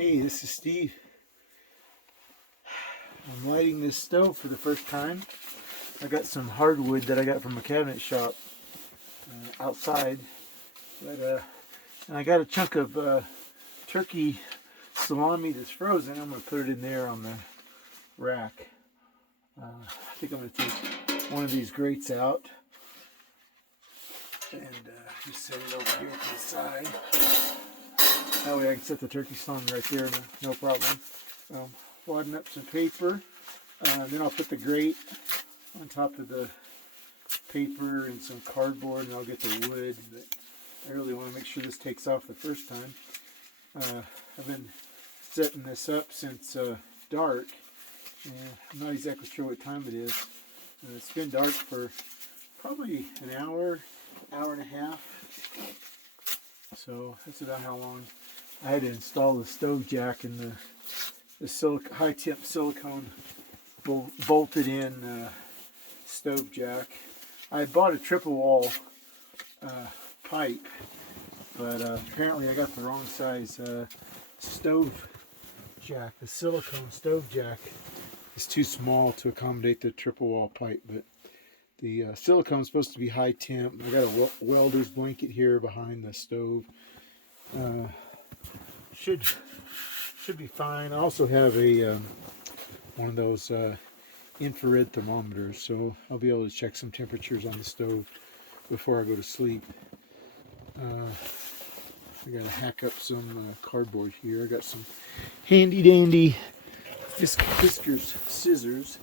Hey, this is Steve. I'm lighting this stove for the first time. I got some hardwood that I got from a cabinet shop outside, but and I got a chunk of turkey salami that's frozen. I'm going to put it in there on the rack. I think I'm going to take one of these grates out and just set it over here to the side. That way I can set the turkey salami right there, no problem. Wadding up some paper, then I'll put the grate on top of the paper and some cardboard, and I'll get the wood. But I really want to make sure this takes off the first time. I've been setting this up since dark, and I'm not exactly sure what time it is. It's been dark for probably an hour and a half. So that's about how long. I had to install the stove jack and the high temp silicone bolted in stove jack. I bought a triple wall pipe, but apparently I got the wrong size stove jack. The silicone stove jack is too small to accommodate the triple wall pipe, but the silicone is supposed to be high temp. I got a welder's blanket here behind the stove. Should be fine. I also have a one of those infrared thermometers, so I'll be able to check some temperatures on the stove before I go to sleep. I gotta hack up some cardboard here. I got some handy dandy Fiskars scissors.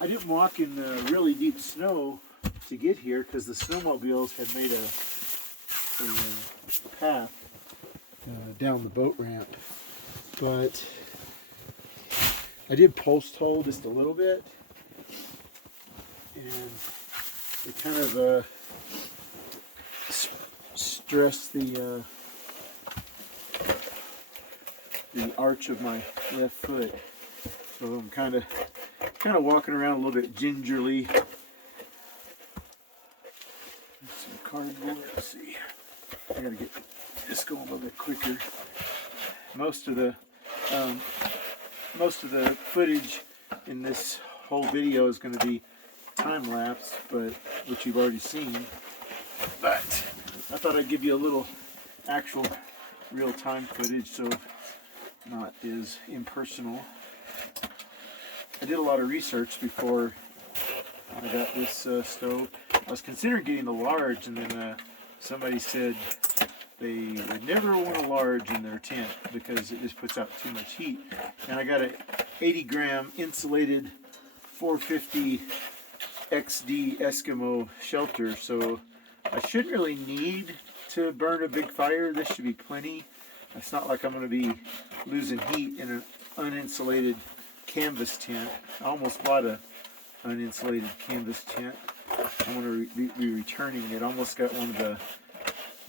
I didn't walk in the really deep snow to get here because the snowmobiles had made a path down the boat ramp, but I did post hole just a little bit, and it kind of stressed the arch of my left foot, so I'm kind of walking around a little bit gingerly. Some cardboard. Let's see. I gotta get this going a little bit quicker. Most of the footage in this whole video is going to be time lapse, but which you've already seen. But I thought I'd give you a little actual real time footage, so not as impersonal. I did a lot of research before I got this stove. I was considering getting the large, and then somebody said they would never want a large in their tent because it just puts out too much heat. And I got an 80-gram insulated 450 XD Eskimo shelter, so I shouldn't really need to burn a big fire. This should be plenty. It's not like I'm going to be losing heat in an uninsulated canvas tent. I almost bought a uninsulated canvas tent. I'm going to be returning it. I almost got one of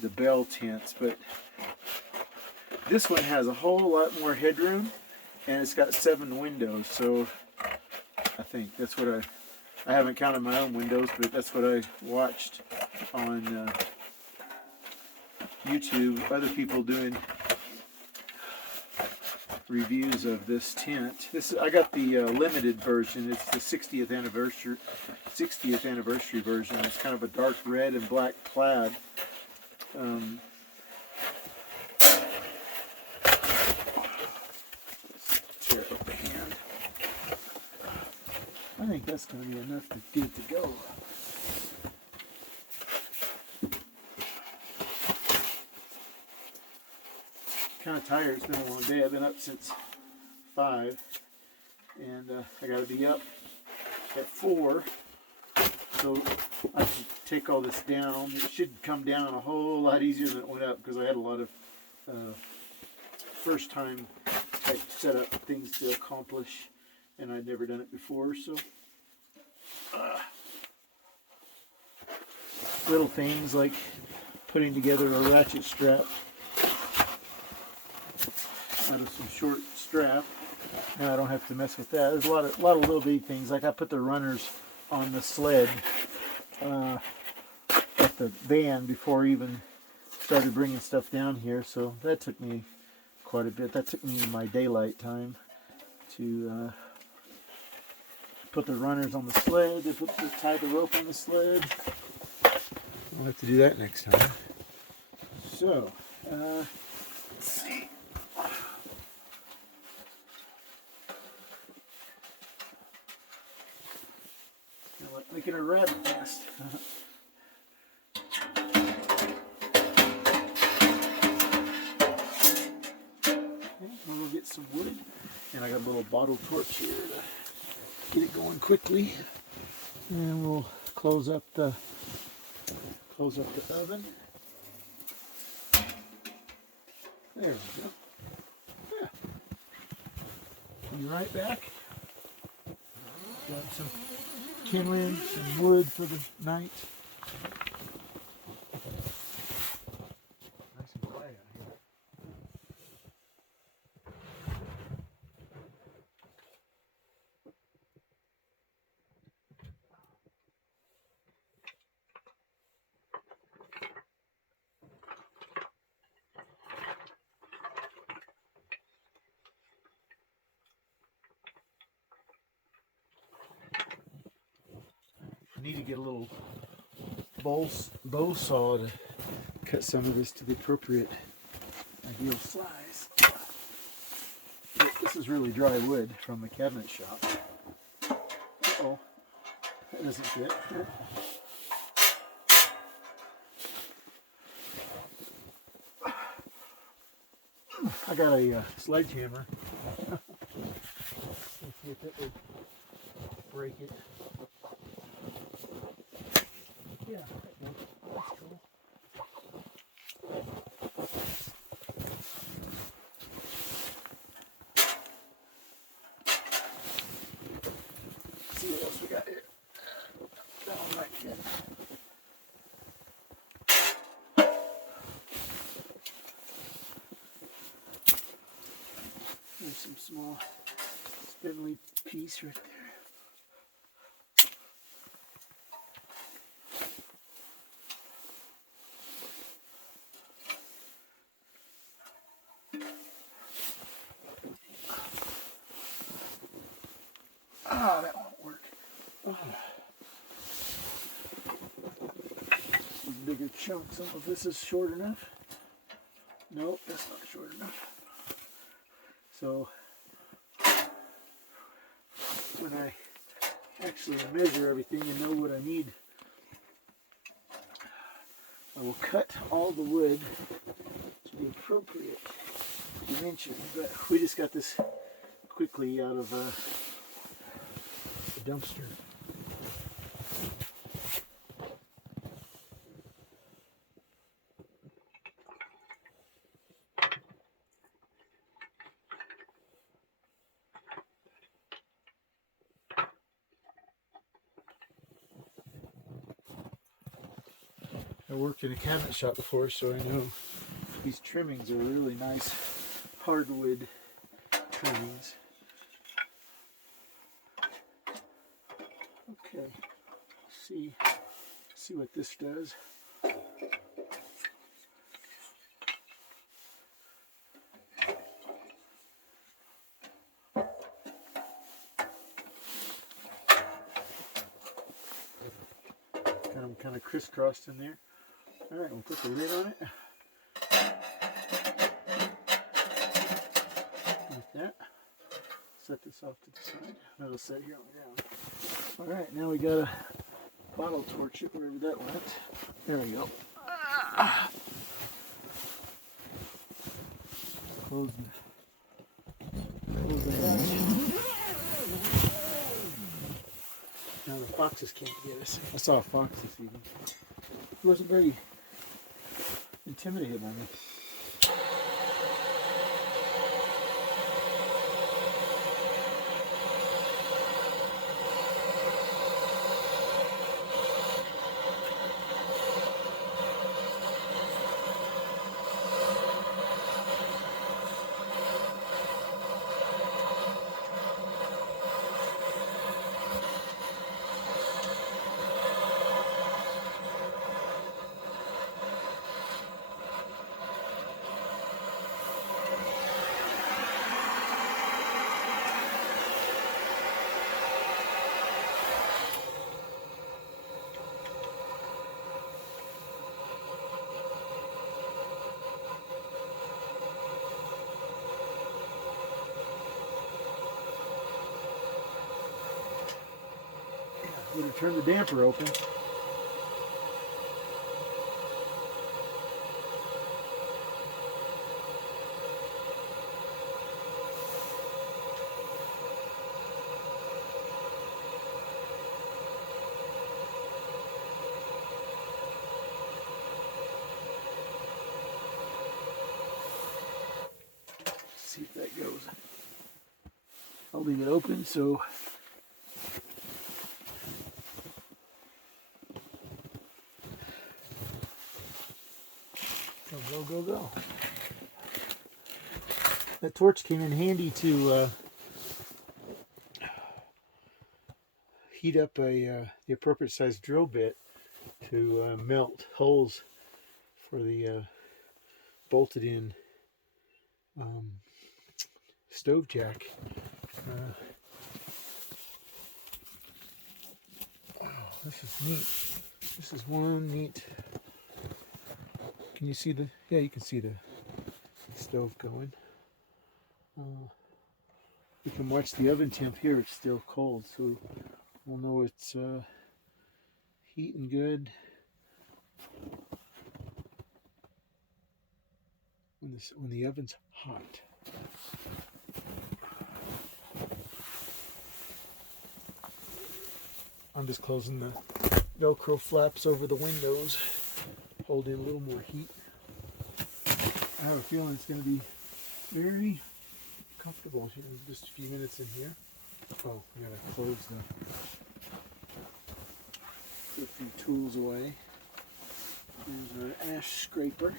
the Bell tents, but this one has a whole lot more headroom, and it's got 7 windows. So I think that's what I haven't counted my own windows, but that's what I watched on YouTube. Other people doing reviews of this tent. I got the limited version. It's the 60th anniversary version. It's kind of a dark red and black plaid. Tear up the hand. I think that's going to be enough to get it to go. Kind of tired. It's been a long day. I've been up since 5, and I got to be up at 4, so I can take all this down. It should come down a whole lot easier than it went up because I had a lot of first time type setup things to accomplish, and I'd never done it before. So little things like putting together a ratchet strap out of some short strap. Now I don't have to mess with that. There's a lot of little bitty things, like I put the runners on the sled the van before I even started bringing stuff down here, so that took me quite a bit. That took me my daylight time to put the runners on the sled, to tie the rope on the sled. I'll have to do that next time. So, let's see. Making a rabbit nest. We'll get some wood, and I got a little bottle torch here to get it going quickly. And we'll close up the oven. There we go. Yeah. Be right back. Got some kindling, some wood for the night. Nice and quiet out here. I need to get a little bow saw to cut some of this to the appropriate ideal size. This is really dry wood from the cabinet shop. Uh-oh, that doesn't fit. I got a sledgehammer. Let's see if that would break it. Yeah, that's cool. Let's see what else we got here. That one might fit. There's some small spindly piece right there. Ah, that won't work. Oh. Some bigger chunks. Some of this is short enough. Nope, that's not short enough. So when I actually measure everything and know what I need, I will cut all the wood to the appropriate dimension. But we just got this quickly out of the dumpster. I worked in a cabinet shop before, so I know these trimmings are really nice hardwood trimmings. Okay, see what this does. Got them kind of crisscrossed in there. All right, we'll put the lid on it. Like that. Set this off to the side. That'll set here on the ground. All right, now we got a bottle torch it wherever that went. There we go. Close the hatch. Now the foxes can't get us. I saw a fox this evening. He wasn't very intimidated by me. Better turn the damper open. See if that goes. I'll leave it open so go. That torch came in handy to heat up the appropriate size drill bit to melt holes for the bolted in stove jack. Wow, this is neat. This is one neat. Can you see the? Yeah, you can see the stove going. You can watch the oven temp here. It's still cold, so we'll know it's heating good. When the oven's hot. I'm just closing the Velcro flaps over the windows, hold in a little more heat. I have a feeling it's going to be very comfortable here in just a few minutes in here. Oh, I gotta close put a few tools away. There's our ash scraper.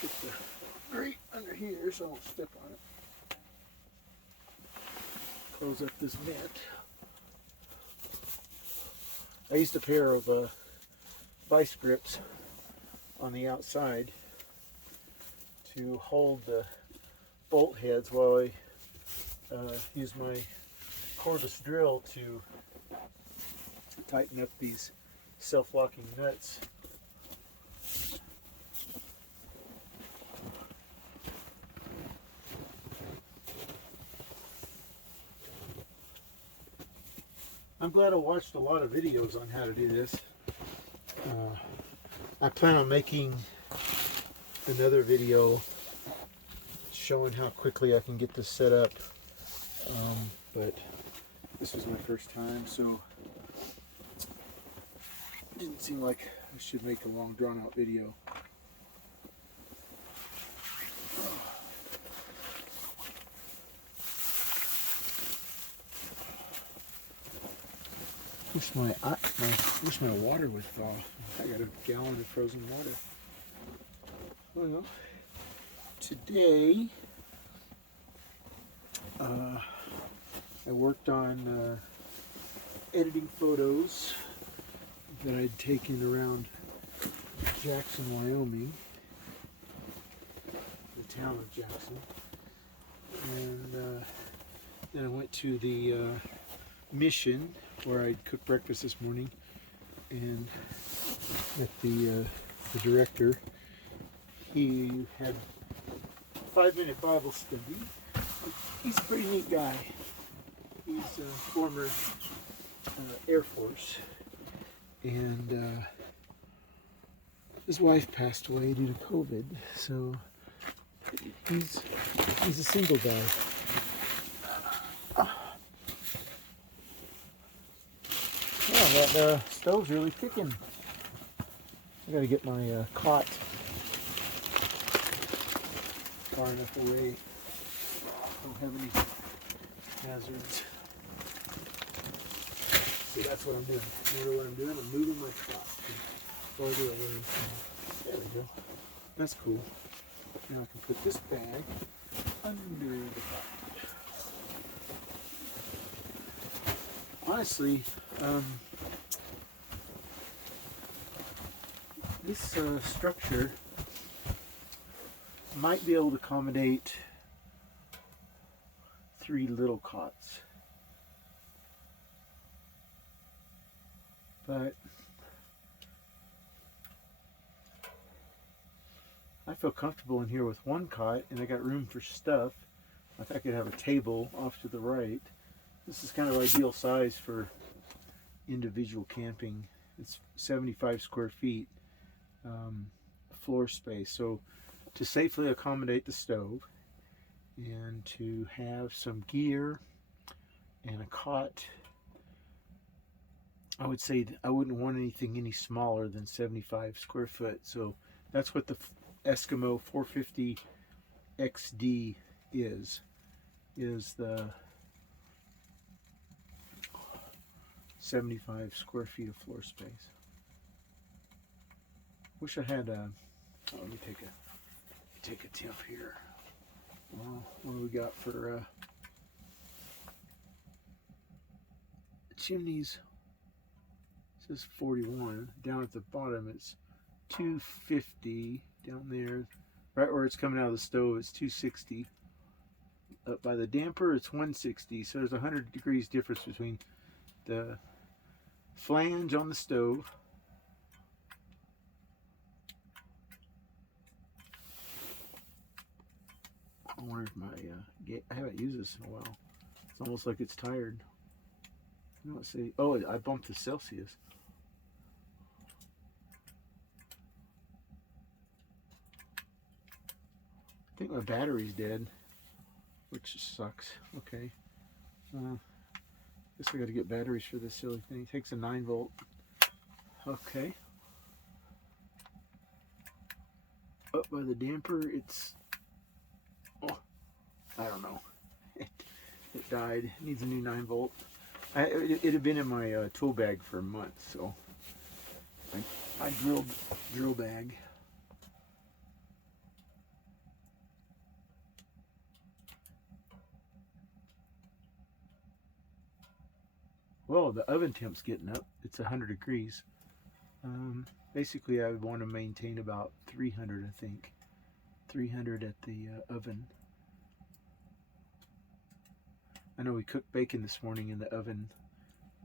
Put the grate under here so I won't step on it. Close up this vent. I used a pair of vice grips on the outside to hold the bolt heads while I use my cordless drill to tighten up these self-locking nuts. I'm glad I watched a lot of videos on how to do this. I plan on making another video showing how quickly I can get this set up, but this was my first time, so it didn't seem like I should make a long drawn out video. Wish my water would thaw. I got a gallon of frozen water. Well, today I worked on editing photos that I'd taken around Jackson, Wyoming, the town of Jackson, and then I went to the mission where I'd cooked breakfast this morning and met the director. He had a 5-minute Bible study. He's a pretty neat guy. He's a former Air Force, and his wife passed away due to COVID, so he's a single guy. Yeah, that stove's really kicking. I gotta get my cot far enough away. Don't have any hazards. See, that's what I'm doing. Remember what I'm doing? I'm moving my cot farther away. There we go. That's cool. Now I can put this bag under the cot. Honestly, this structure might be able to accommodate 3 little cots, but I feel comfortable in here with 1 cot, and I got room for stuff, I think I could have a table off to the right. This is kind of ideal size for individual camping. It's 75 square feet floor space. So to safely accommodate the stove and to have some gear and a cot, I would say I wouldn't want anything any smaller than 75 square foot. So that's what the Eskimo 450 XD is the 75 square feet of floor space. Wish I had a, oh, let me take a temp here. Well, what do we got for chimneys? It says 41. Down at the bottom it's 250. Down there, right where it's coming out of the stove, it's 260. Up by the damper, it's 160. So there's 100 degrees difference between the flange on the stove where's my I haven't used this in a while. It's almost like it's tired. Let's see. Oh, I bumped the Celsius. I think my battery's dead, which sucks. Okay. Guess I got to get batteries for this silly thing. It takes a 9-volt. Okay. Up by the damper, it's, oh, I don't know. It died. It needs a new 9-volt. It had been in my tool bag for months, so I drilled drill bag. Well, the oven temp's getting up. It's 100 degrees. Basically, I would want to maintain about 300, I think. 300 at the oven. I know we cooked bacon this morning in the oven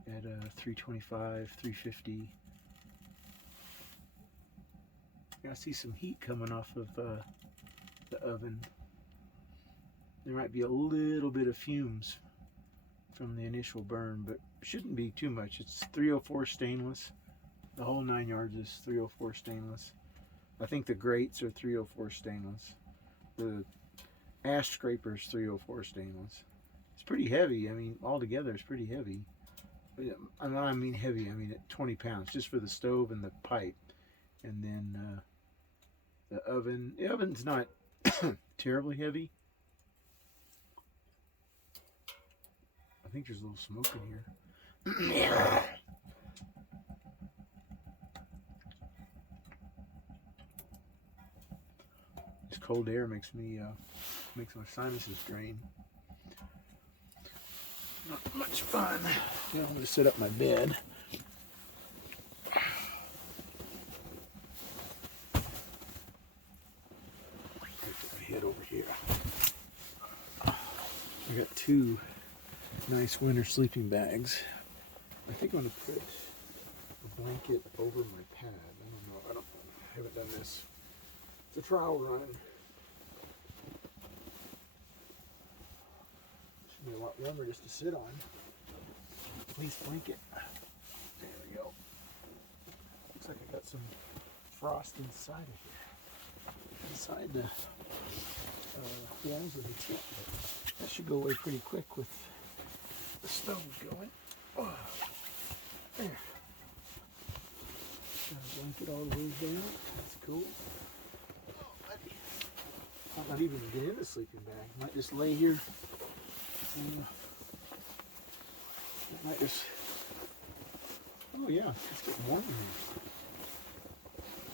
at 325, 350. I see some heat coming off of the oven. There might be a little bit of fumes from the initial burn, but shouldn't be too much. It's 304 stainless. The whole 9 yards is 304 stainless. I think the grates are 304 stainless. The ash scraper is 304 stainless. It's pretty heavy. I mean, altogether it's pretty heavy. I mean heavy, I mean at 20 pounds just for the stove and the pipe. And then the oven. The oven's not terribly heavy. I think there's a little smoke in here. This cold air makes my sinuses drain. Not much fun. Yeah, I'm gonna set up my bed. Put my head over here. I got 2 nice winter sleeping bags. I think I'm gonna put a blanket over my pad. I haven't done this. It's a trial run. Should be a lot warmer just to sit on. Fleece blanket. There we go. Looks like I got some frost inside of here. Inside the walls of the tent. That should go away pretty quick with the stove going. Oh, there. Got a blanket all the way down. That's cool. Oh, might not even get in the sleeping bag. Might just lay here. It might just. Oh yeah, it's getting warm in here.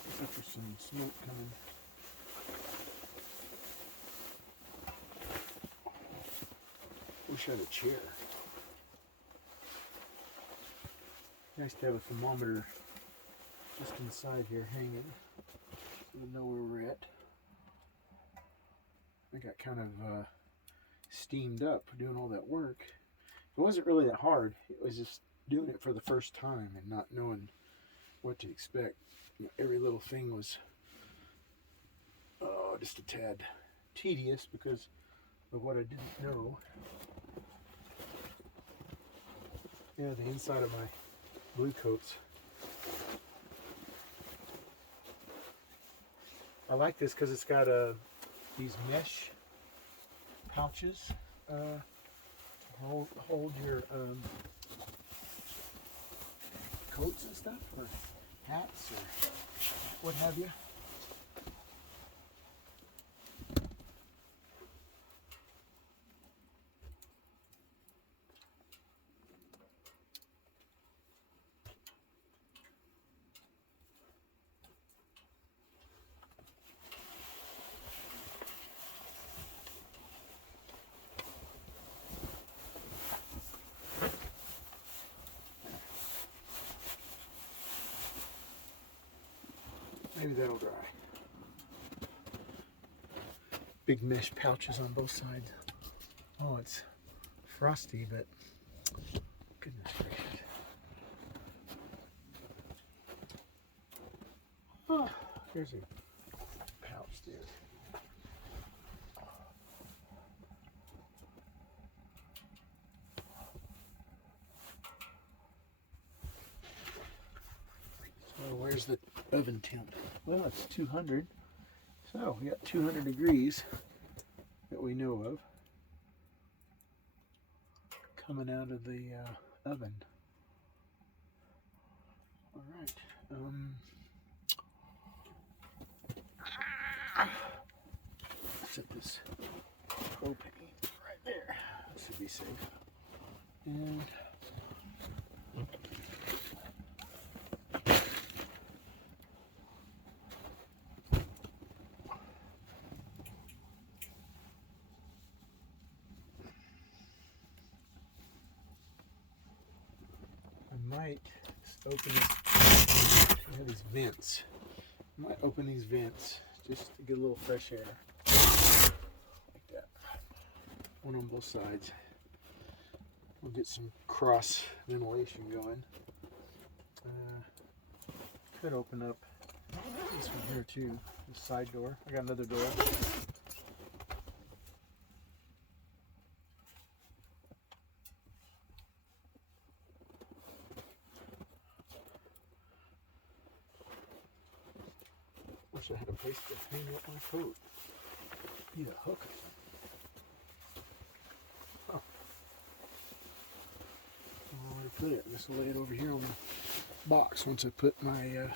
Except for some smoke coming. Wish I had a chair. Nice to have a thermometer just inside here hanging so we know where we're at. I got kind of steamed up doing all that work. It wasn't really that hard. It was just doing it for the first time and not knowing what to expect. You know, every little thing was just a tad tedious because But what I didn't know, yeah, the inside of my blue coats. I like this because it's got these mesh pouches to hold your coats and stuff, or hats, or what have you. Maybe that'll dry. Big mesh pouches on both sides. Oh, it's frosty, but goodness gracious. Oh, here's a pouch there. So where's the oven temp? Well, it's 200. So we got 200 degrees that we know of coming out of the oven. All right. Set this propane right there. That should be safe. And I might just open this. I have these vents. I might open these vents just to get a little fresh air. Like that. One on both sides. We'll get some cross ventilation going. Could open up this one here too, the side door. I got another door. Wish I had a place to hang up my coat. Need a hook or something. Oh. Where to put it? I guess I'll lay it over here on the box once I put my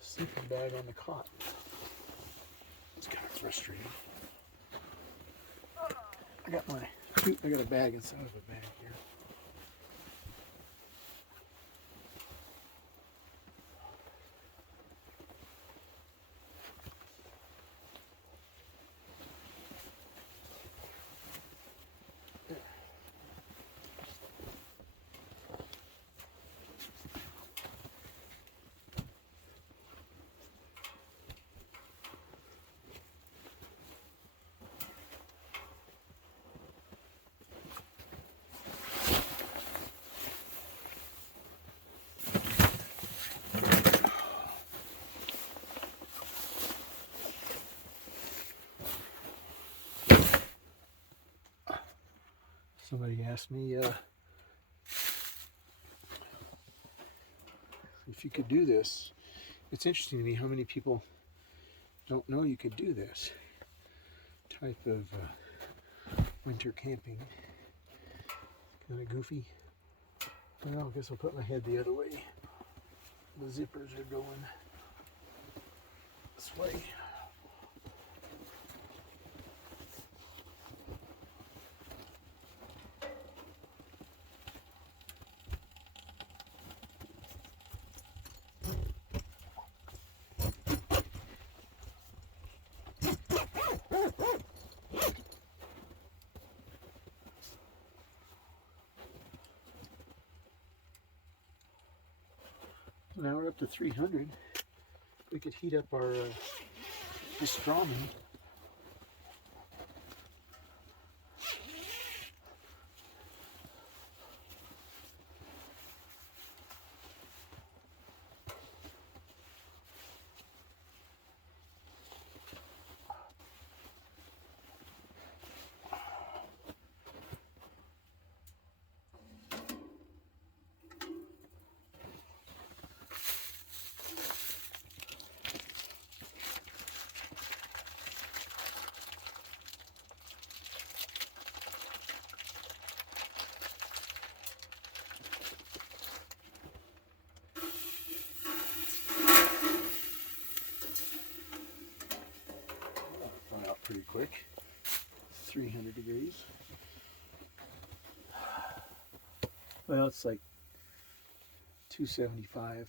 sleeping bag on the cot. It's kind of frustrating. I got a bag inside of a bag here. Somebody asked me if you could do this. It's interesting to me how many people don't know you could do this type of winter camping. Kind of goofy. Well, I guess I'll put my head the other way. The zippers are going this way. Now we're up to 300. We could heat up our pastrami. degrees. Well, it's like 275.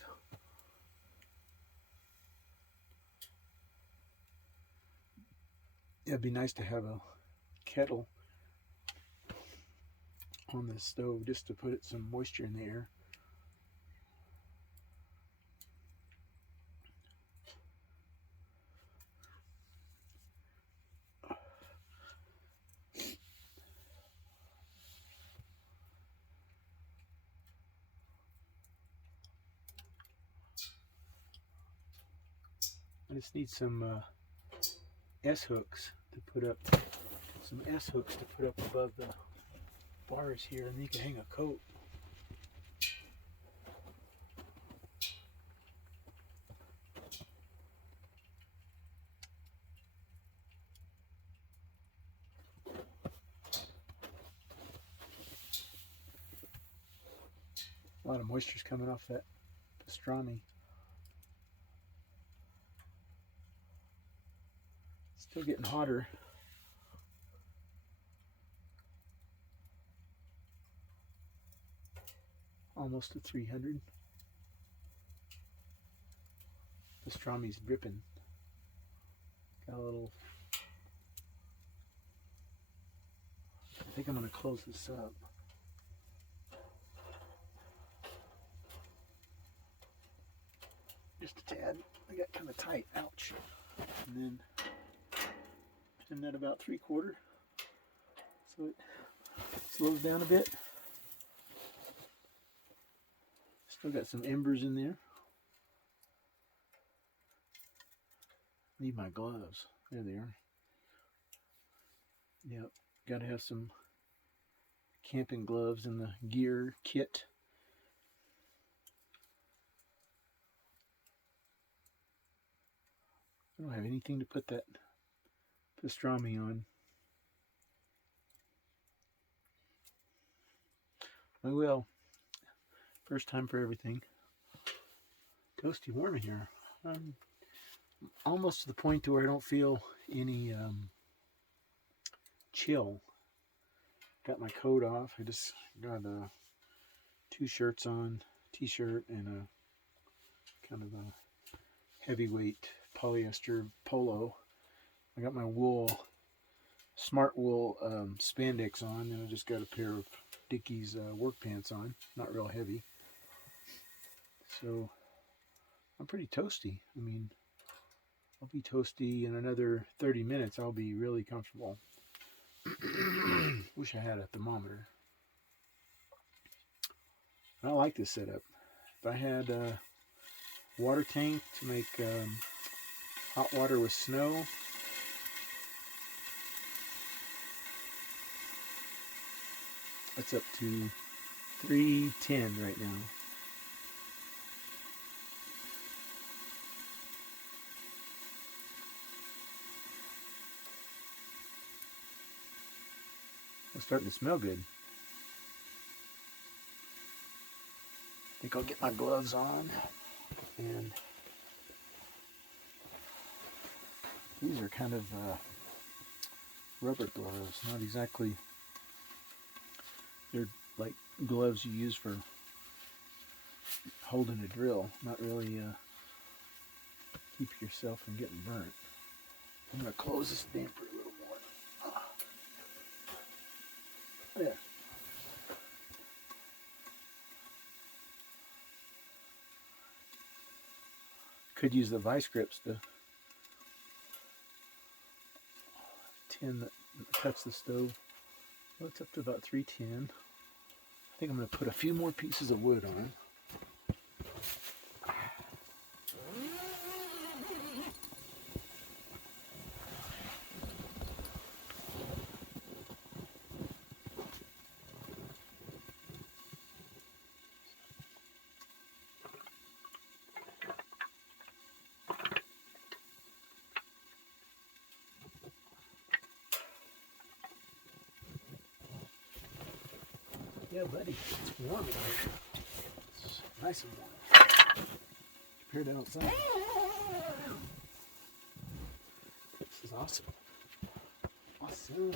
It'd be nice to have a kettle on the stove just to put some moisture in the air. I just need some S-hooks to put up, above the bars here, and you can hang a coat. A lot of moisture's coming off that pastrami. Still getting hotter. Almost to 300. Pastrami's dripping. Got a little. I think I'm going to close this up. Just a tad. I got kind of tight. Ouch. And then trim that about 3/4 so it slows down a bit. Still got some embers in there. Need my gloves. There they are. Yep, got to have some camping gloves in the gear kit. I don't have anything to put that pastrami on. I will. First time for everything. Toasty warm in here. I'm almost to the point to where I don't feel any chill. Got my coat off. I just got 2 shirts on, t-shirt and a kind of a heavyweight polyester polo. I got my smart wool spandex on, and I just got a pair of Dickies work pants on. Not real heavy. So I'm pretty toasty. I mean, I'll be toasty in another 30 minutes. I'll be really comfortable. Wish I had a thermometer. I like this setup. If I had a water tank to make hot water with snow, it's up to 310 right now. It's starting to smell good. I think I'll get my gloves on, and these are kind of rubber gloves, not exactly, they're like gloves you use for holding a drill, not really keep yourself from getting burnt. I'm going to close this damper a little more. There. Could use the vice grips to tin that cuts the stove. Well, it's up to about 310. I think I'm going to put a few more pieces of wood on. Yeah, buddy, it's warm in here. It's nice and warm compared to outside. This is awesome. Awesome.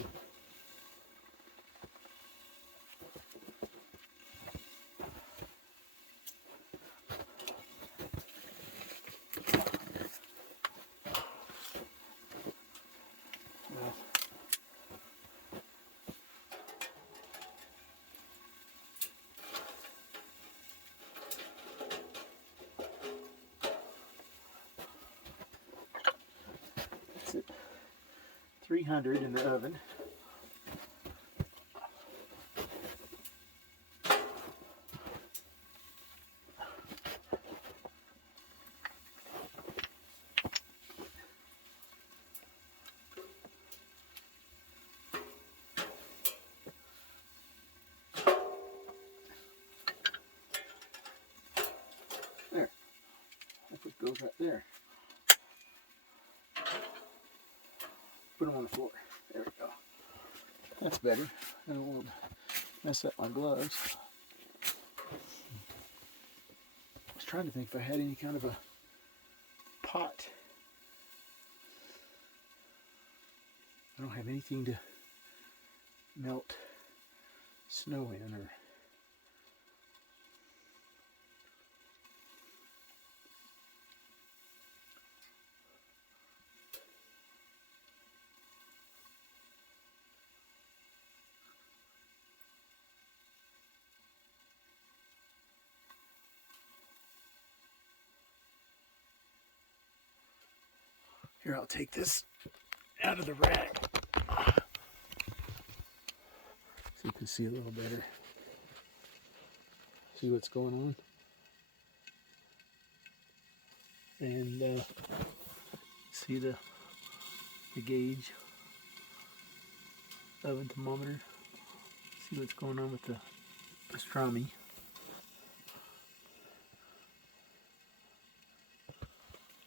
300 in the oven. There. That's what goes right there. Put them on the floor. There we go. That's better. I don't want to mess up my gloves. I was trying to think if I had any kind of a pot. I don't have anything to melt snow in or here, I'll take this out of the rack so you can see a little better. See what's going on? And see the gauge, oven thermometer. See what's going on with the pastrami.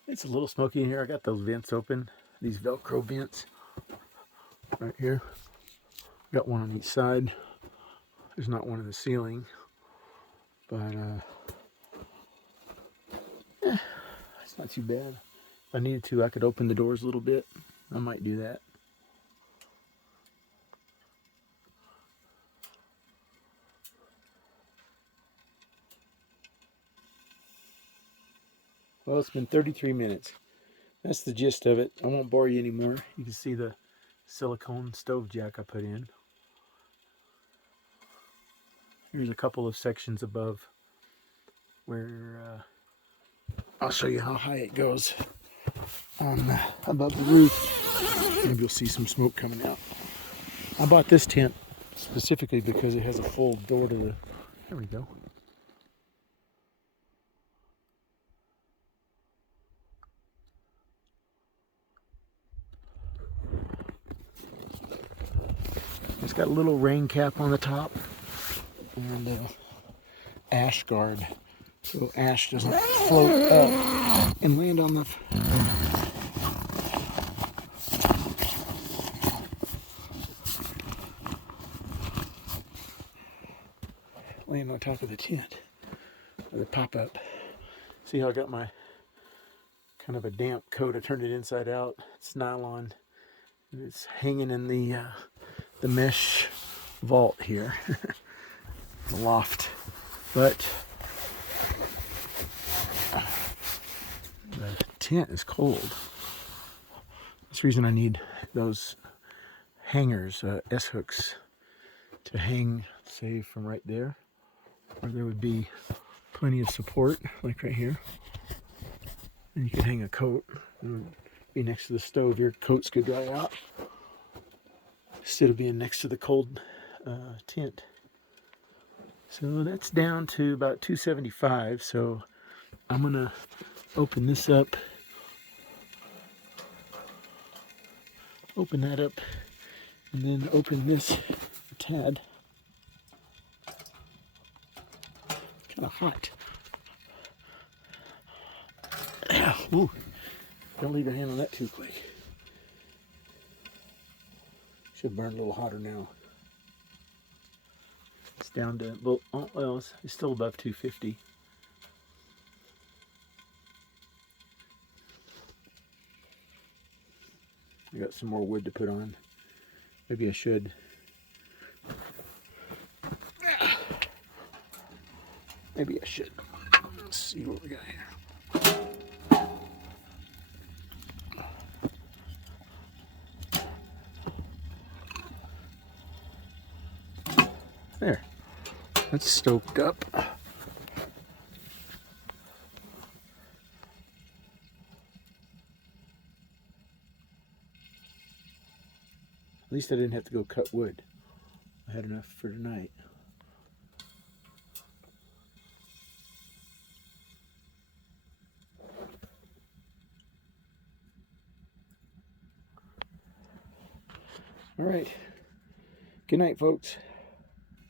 It's a little smoky in here. I got those vents open, these Velcro vents right here. Got one on each side. There's not one in the ceiling, but it's not too bad. If I needed to, I could open the doors a little bit. I might do that. Well, it's been 33 minutes. That's the gist of it. I won't bore you anymore. You can see the silicone stove jack I put in. Here's a couple of sections above where I'll show you how high it goes on above the roof. Maybe you'll see some smoke coming out. I bought this tent specifically because it has a full door to the... There we go. It's got a little rain cap on the top and ash guard, so ash doesn't float up and land on the... land on top of the tent, or the pop-up. See how I got my kind of a damp coat? I turned it inside out. It's nylon. It's hanging in the mesh vault here, the loft. But the tent is cold. That's the reason I need those hangers, S-hooks, to hang, say, from right there, where there would be plenty of support, like right here. And you could hang a coat. It would be next to the stove. Your coats could dry out instead of being next to the cold tent. So that's down to about 275. So I'm gonna open this up, open that up, and then open this a tad. Kind of hot. Ooh, don't leave your hand on that too quick. Should burn a little hotter now. It's down to, well, it's still above 250. I got some more wood to put on. Maybe I should. Maybe I should. Let's see what we got here. There. That's stoked up. least I didn't have to go cut wood. I had enough for tonight. All right. Good night, folks.